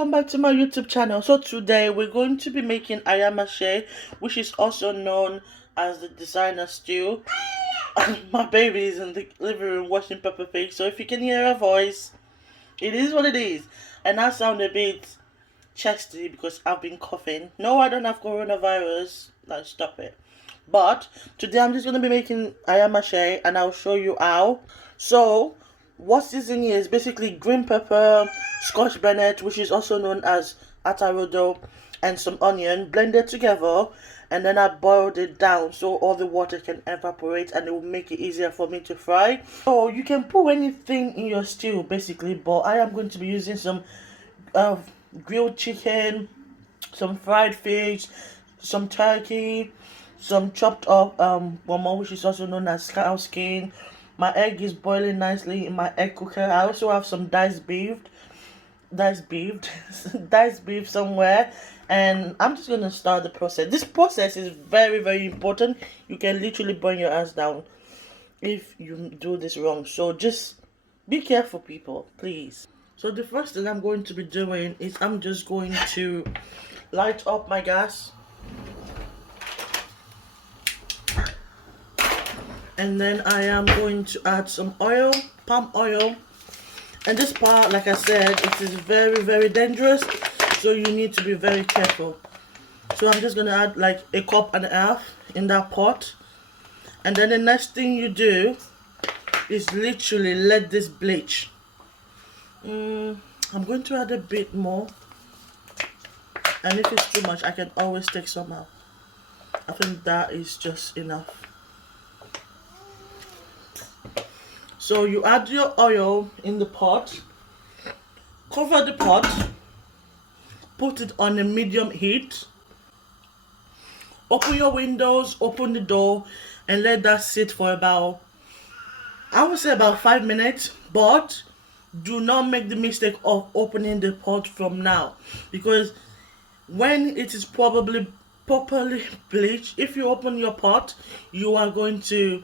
welcome back to my YouTube channel. So today we're going to be making Ayamase, which is also known as the designer stew. My baby is in the living room watching Peppa Pig, so if you can hear her voice, it is what it is. And I sound a bit chesty because I've been coughing. No, I don't have coronavirus. Like, stop it. But today I'm just going to be making Ayamase and I'll show you how. So what's this in here is basically green pepper, scotch bonnet, which is also known as atarodo, and some onion blended together, and then I boiled it down so all the water can evaporate and it will make it easier for me to fry. So you can put anything in your stew basically, but I am going to be using some grilled chicken, some fried fish, some turkey, some chopped up momo, which is also known as cow skin. My egg is boiling nicely in my egg cooker. I also have some diced beef diced beef somewhere, and I'm just gonna start the process. This process is very, very important. You can literally burn your ass down if you do this wrong, so just be careful, people, please. So the first thing I'm going to be doing is I'm just going to light up my gas, and then I am going to add some oil, palm oil. And this part, like I said, it is very, very dangerous, so you need to be very careful. So I'm just gonna add like a cup and a half in that pot, and then the next thing you do is literally let this bleach. I'm going to add a bit more, and if it's too much I can always take some out. I think that is just enough. So you add your oil in the pot, cover the pot, put it on a medium heat, open your windows, open the door, and let that sit for about, I would say about 5 minutes. But do not make the mistake of opening the pot from now, because when it is properly bleached, if you open your pot, you are going to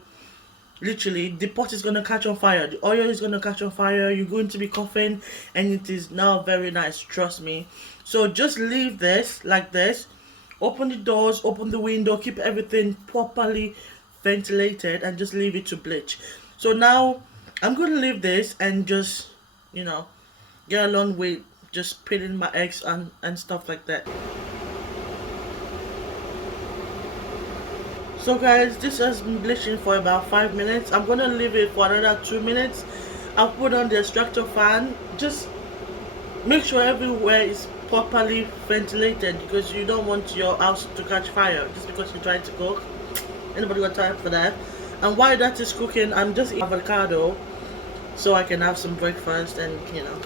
literally, the pot is going to catch on fire, the oil is going to catch on fire, you're going to be coughing, and it is not very nice, trust me. So just leave this like this, open the doors, open the window, keep everything properly ventilated, and just leave it to bleach. So now I'm going to leave this and just, you know, get along with just peeling my eggs and stuff like that. So guys, this has been bleaching for about 5 minutes. I'm gonna leave it for another 2 minutes. I'll put on the extractor fan. Just make sure everywhere is properly ventilated, because you don't want your house to catch fire just because you're trying to cook. Anybody got time for that? And while that is cooking, I'm just eating avocado so I can have some breakfast, and you know,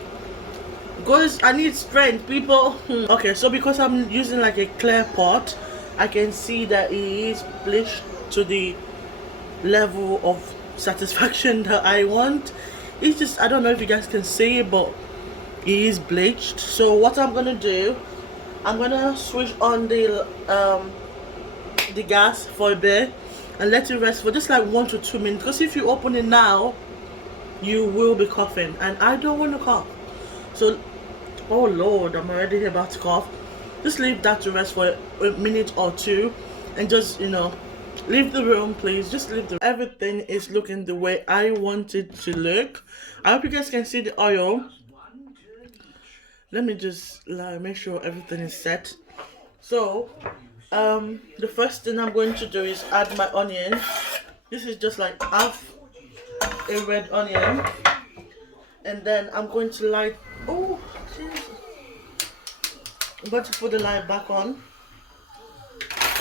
because I need strength, people. Okay, so because I'm using like a clear pot, I can see that it is bleached to the level of satisfaction that I want. It's just, I don't know if you guys can see it, but it is bleached. So what I'm gonna do, I'm gonna switch on the gas for a bit and let it rest for just like 1 to 2 minutes, because if you open it now you will be coughing, and I don't want to cough. So, oh lord, I'm already about to cough. Just leave that to rest for a minute or two, and just, you know, leave the room, please. Just leave the room. Everything is looking the way I want it to look. I hope you guys can see the oil. Let me just make sure everything is set. So the first thing I'm going to do is add my onion. This is just like half a red onion, and then I'm going to light, oh Jesus. I'm going to put the light back on,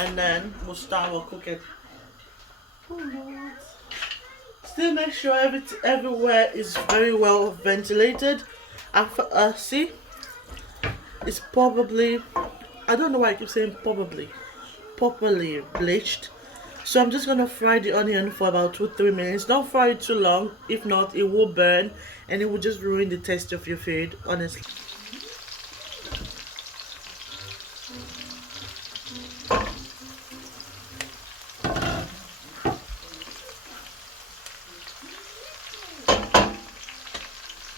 and then we'll start our cooking. Oh Lord. Still make sure everywhere is very well ventilated. See, it's probably, I don't know why I keep saying probably, properly bleached. So I'm just gonna fry the onion for about 2-3 minutes. Don't fry it too long, if not it will burn and it will just ruin the taste of your food, honestly.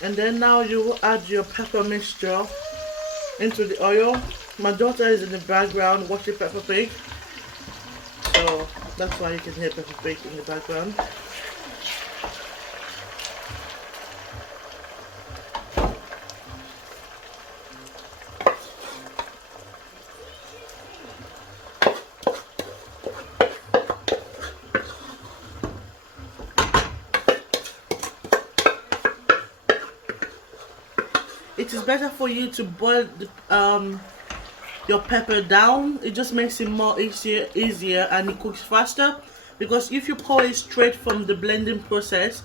And then now you will add your pepper mixture. into the oil. My daughter is in the background watching Peppa Pig, so that's why you can hear Peppa Pig in the background. It is better for you to boil your pepper down. It just makes it more easier and it cooks faster, because if you pour it straight from the blending process,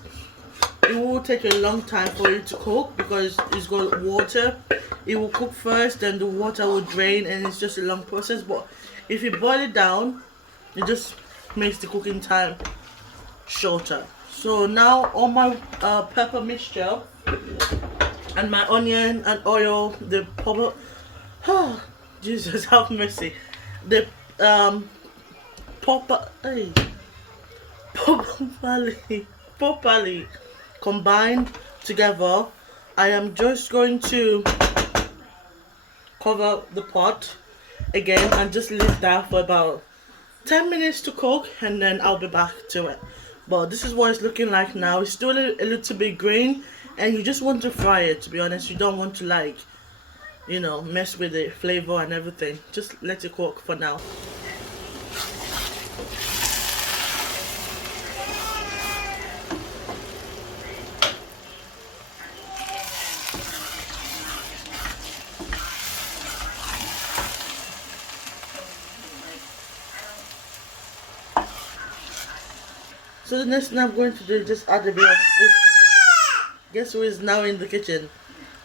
it will take a long time for it to cook because it's got water. It will cook first, then the water will drain, and it's just a long process. But if you boil it down, it just makes the cooking time shorter. So now all my pepper mixture and my onion and oil, the pepper, oh Jesus have mercy, the properly combined together. I am just going to cover the pot again and just leave that for about 10 minutes to cook, and then I'll be back to it. But this is what it's looking like now. It's still a little bit green, and you just want to fry it, to be honest. You don't want to, like, you know, mess with the flavor and everything. Just let it cook for now. So the next thing I'm going to do is just add a bit of guess who is now in the kitchen?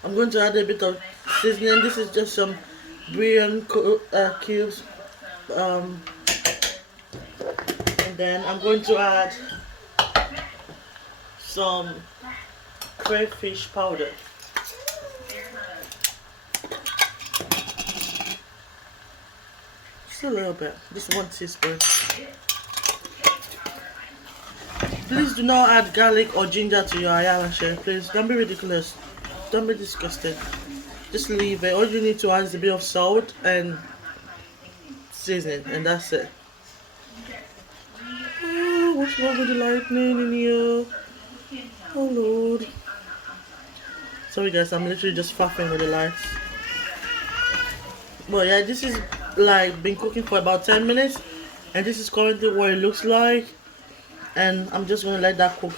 I'm going to add a bit of seasoning. This is just some bouillon cubes, and then I'm going to add some crayfish powder. Just a little bit, just 1 teaspoon. Please do not add garlic or ginger to your ayamase. Please don't be ridiculous. Don't be disgusted. Just leave it. All you need to add is a bit of salt and seasoning, and that's it. Oh, what's wrong with the lightning in here? Oh Lord. Sorry guys, I'm literally just faffing with the lights. But yeah, this is like been cooking for about 10 minutes, and this is currently what it looks like. And I'm just gonna let that cook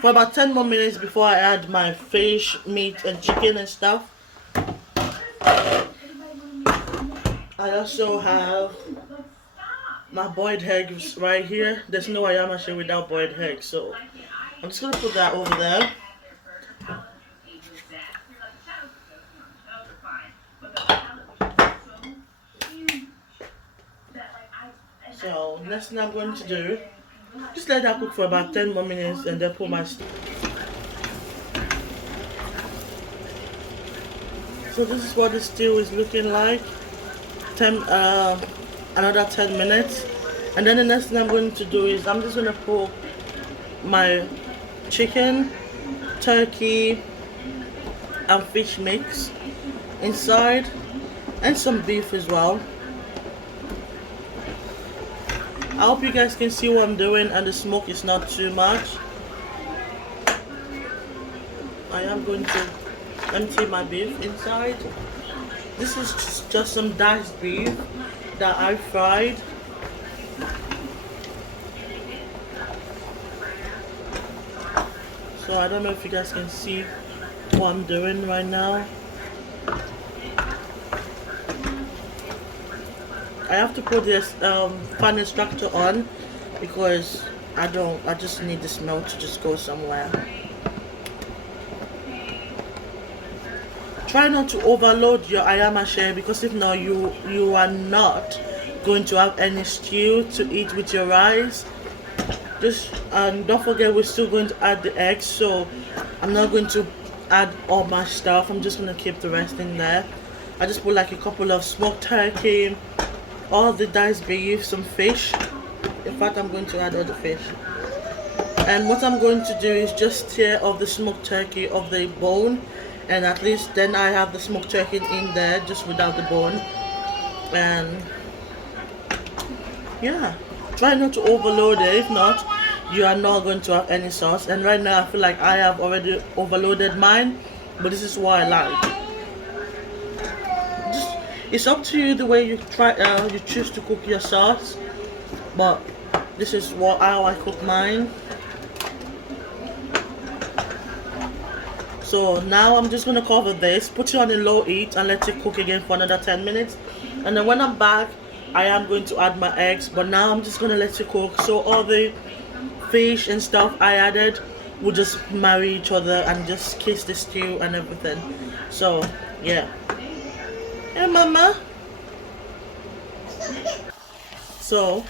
for about 10 more minutes before I add my fish, meat and chicken and stuff. I also have my boiled eggs right here. There's no ayamase without boiled eggs, so I'm just gonna put that over there. So next thing I'm going to do, just let that cook for about 10 more minutes and then put my so this is what the stew is looking like. Another 10 minutes, and then the next thing I'm going to do is I'm just going to put my chicken, turkey and fish mix inside, and some beef as well. I hope you guys can see what I'm doing and the smoke is not too much. I am going to empty my beef inside. This is just some diced beef that I fried. So I don't know if you guys can see what I'm doing right now. I have to put this fan extractor on because I just need the smell to just go somewhere. Try not to overload your ayamase, because if not you are not going to have any stew to eat with your rice. Just don't forget, we're still going to add the eggs, so I'm not going to add all my stuff. I'm just going to keep the rest in there. I just put like a couple of smoked turkey, all the diced beef, some fish. In fact, I'm going to add all the fish. And what I'm going to do is just tear off the smoked turkey off the bone and at least then I have the smoked turkey in there just without the bone. And yeah, try not to overload it. If not, you are not going to have any sauce. And right now I feel like I have already overloaded mine, but this is what I like. Just, it's up to you the way you you choose to cook your sauce, but this is how I cook mine. So now I'm just gonna cover this, put it on a low heat, and let it cook again for another 10 minutes. And then when I'm back, I am going to add my eggs, but now I'm just gonna let it cook. So all the fish and stuff I added will just marry each other and just kiss the stew and everything. So yeah. Hey mama. So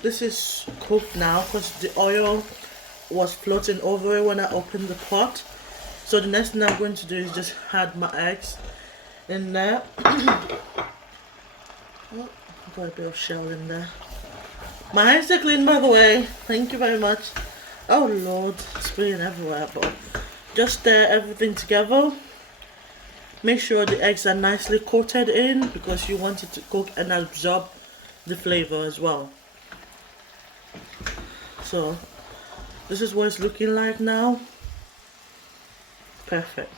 this is cooked now because the oil was floating over it when I opened the pot. So the next thing I'm going to do is just add my eggs in there. Oh, got a bit of shell in there. My hands are clean, by the way. Thank you very much. Oh Lord, it's spraying everywhere, but just stir everything together. Make sure the eggs are nicely coated in because you want it to cook and absorb the flavor as well. So this is what it's looking like now. Perfect.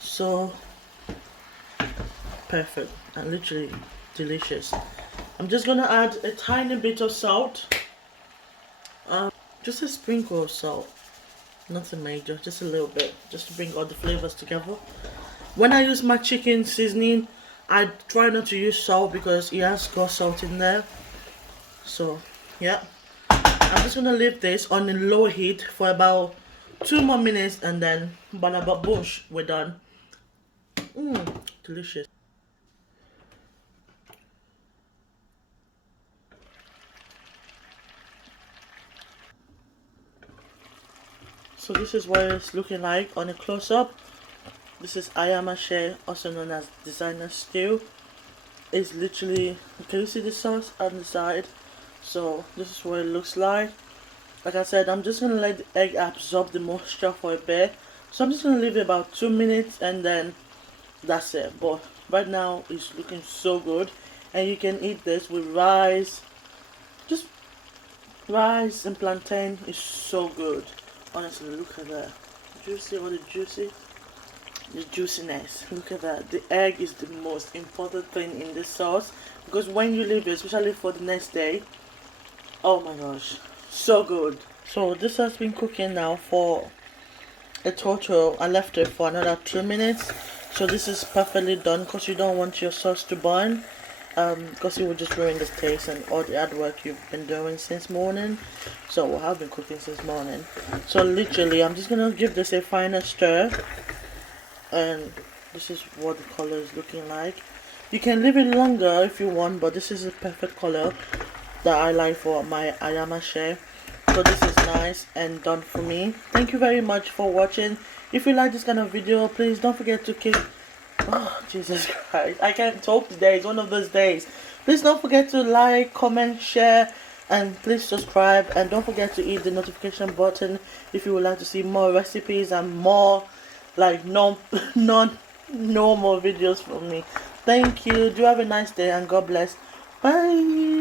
So perfect and literally delicious. I'm just gonna add a tiny bit of salt, just a sprinkle of salt, nothing major, just a little bit, just to bring all the flavors together. When I use my chicken seasoning, I try not to use salt because it has got salt in there. So yeah, I'm just gonna leave this on a low heat for about 2 more minutes, and then banaba bush, we're done. Delicious. So this is what it's looking like on a close-up. This is Ayamase, also known as designer stew. It's literally, can you see the sauce on the side? So this is what it looks like. Like I said, I'm just gonna let the egg absorb the moisture for a bit. So I'm just gonna leave it about 2 minutes and then that's it. But right now it's looking so good, and you can eat this with rice. Just rice and plantain is so good. Honestly, look at that. Juicy, what a juicy. The juiciness, look at that. The egg is the most important thing in the sauce because when you leave it, especially for the next day, oh my gosh, so good. So this has been cooking now for a total, I left it for another 2 minutes. So this is perfectly done because you don't want your sauce to burn, because it will just ruin the taste and all the hard work you've been doing since morning. So I've been cooking since morning. So literally I'm just gonna give this a final stir, and this is what the color is looking like. You can leave it longer if you want, but this is a perfect color that I like for my Ayamase. So this is nice and done for me. Thank you very much for watching. If you like this kind of video, please don't forget to keep, oh Jesus Christ, I can't talk today, it's one of those days. Please don't forget to like, comment, share, and please subscribe, and don't forget to hit the notification button if you would like to see more recipes and more like non-normal videos from me. Thank you. Do have a nice day and God bless. Bye.